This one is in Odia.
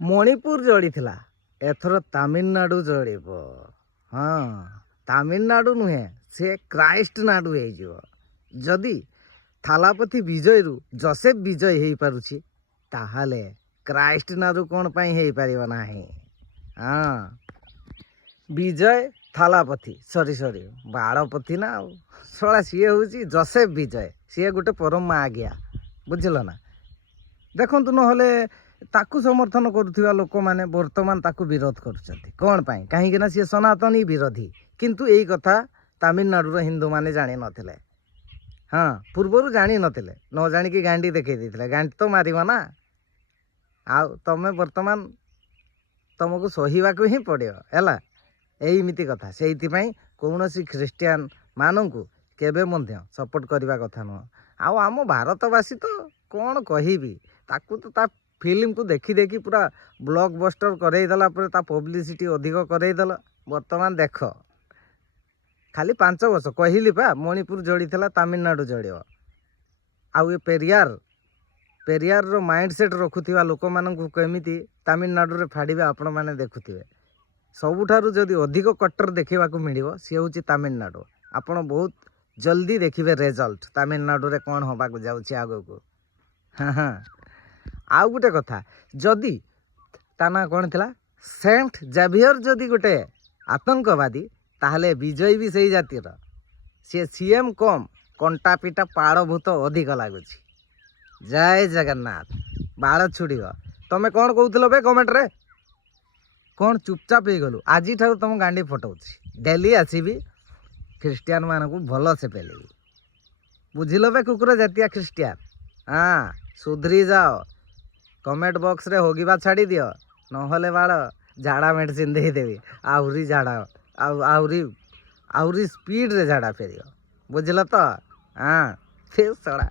ମଣିପୁର ଜଳିଥିଲା, ଏଥର ତାମିଲନାଡୁ ଜଳିବ। ହଁ, ତାମିଲନାଡୁ ନୁହେଁ, ସେ କ୍ରାଇଷ୍ଟ ନାଡୁ ହେଇଯିବ। ଯଦି ଥାଲାପତି ବିଜୟରୁ ଜୋସେଫ ବିଜୟ ହେଇପାରୁଛି, ତାହେଲେ କ୍ରାଇଷ୍ଟ ନାଡୁ କ'ଣ ପାଇଁ ହେଇପାରିବ ନାହିଁ? ହଁ, ବିଜୟ ଥାଲାପତି ସରି ବାଳପତି ନା ଆଉ ଶଳା, ସିଏ ହେଉଛି ଜୋସେଫ ବିଜୟ। ସିଏ ଗୋଟେ ପରମ ଆଜ୍ଞା, ବୁଝିଲ ନା। ଦେଖନ୍ତୁ, ନହେଲେ ତାକୁ ସମର୍ଥନ କରୁଥିବା ଲୋକମାନେ ବର୍ତ୍ତମାନ ତାକୁ ବିରୋଧ କରୁଛନ୍ତି। କ'ଣ ପାଇଁ? କାହିଁକି ନା ସିଏ ସନାତନୀ ବିରୋଧୀ। କିନ୍ତୁ ଏଇ କଥା ତାମିଲନାଡୁର ହିନ୍ଦୁମାନେ ଜାଣିନଥିଲେ। ହଁ, ପୂର୍ବରୁ ଜାଣିନଥିଲେ, ନ ଜାଣିକି ଗାଣ୍ଡି ଦେଖେଇ ଦେଇଥିଲେ। ଗାଣ୍ଡି ତ ମାରିବ ନା। ଆଉ ତମେ ବର୍ତ୍ତମାନ ତମକୁ ସହିବାକୁ ହିଁ ପଡ଼ିବ ହେଲା, ଏଇମିତି କଥା। ସେଇଥିପାଇଁ କୌଣସି ଖ୍ରୀଷ୍ଟିଆନ ମାନଙ୍କୁ କେବେ ମଧ୍ୟ ସପୋର୍ଟ କରିବା କଥା ନୁହଁ। ଆଉ ଆମ ଭାରତବାସୀ ତ କ'ଣ କହିବି, ତାକୁ ତ ତା ଫିଲ୍ମକୁ ଦେଖି ଦେଖି ପୁରା ବ୍ଲକ୍ ବଷ୍ଟର କରେଇଦେଲା ପରେ ତା ପବ୍ଲିସିଟି ଅଧିକ କରେଇଦେଲ। ବର୍ତ୍ତମାନ ଦେଖ, ଖାଲି 5 ବର୍ଷ କହିଲି ପା, ମଣିପୁର ଜଳିଥିଲା, ତାମିଲନାଡୁ ଜଳିବ। ଆଉ ଏ ପେରିୟାରର ମାଇଣ୍ଡ ସେଟ୍ ରଖୁଥିବା ଲୋକମାନଙ୍କୁ କେମିତି ତାମିଲନାଡୁରେ ଫାଡ଼ିବେ ଆପଣମାନେ ଦେଖୁଥିବେ। ସବୁଠାରୁ ଯଦି ଅଧିକ କଟ୍ଟର ଦେଖିବାକୁ ମିଳିବ, ସିଏ ହେଉଛି ତାମିଲନାଡୁ। ଆପଣ ବହୁତ ଜଲ୍ଦି ଦେଖିବେ ରେଜଲ୍ଟ ତାମିଲନାଡୁରେ କ'ଣ ହେବାକୁ ଯାଉଛି ଆଗକୁ। ହଁ ହଁ, ଆଉ ଗୋଟେ କଥା, ଯଦି ତା ନାଁ କ'ଣ ଥିଲା, ସେଣ୍ଟ ଜାଭିୟର ଯଦି ଗୋଟେ ଆତଙ୍କବାଦୀ, ତାହେଲେ ବିଜୟ ବି ସେଇ ଜାତିର। ସିଏ ସିଏମ୍ କମ୍, କଣ୍ଟା ପିଟା ପାଳ ଭୂତ ଅଧିକ ଲାଗୁଛି। ଜୟ ଜଗନ୍ନାଥ। ବାଳ ଛୁଡ଼ିବ। ତମେ କ'ଣ କହୁଥିଲ ବେ କମେଣ୍ଟରେ? କ'ଣ ଚୁପଚାପ ହେଇଗଲୁ? ଆଜିଠାରୁ ତମ ଗାଣ୍ଡି ଫଟଉଛି। ଡେଲି ଆସିବି, ଖ୍ରୀଷ୍ଟିଆନ ମାନଙ୍କୁ ଭଲସେ ପେଲିବି। ବୁଝିଲ ବେ କୁକୁର ଜାତୀୟ ଖ୍ରୀଷ୍ଟିଆନ? ହଁ, ସୁଧରି ଯାଅ। କମେଣ୍ଟ ବକ୍ସରେ ହଗିବା ଛାଡ଼ି ଦିଅ, ନହେଲେ ବାଳ ଝାଡ଼ା ମେଡ଼ିସିନ ଦେଇଦେବି। ଆହୁରି ଝାଡ଼ା, ଆହୁରି ସ୍ପିଡ଼ରେ ଝାଡ଼ା ଫେରିବ। ବୁଝିଲ ତ? ହଁ, ସେ ଶଳା।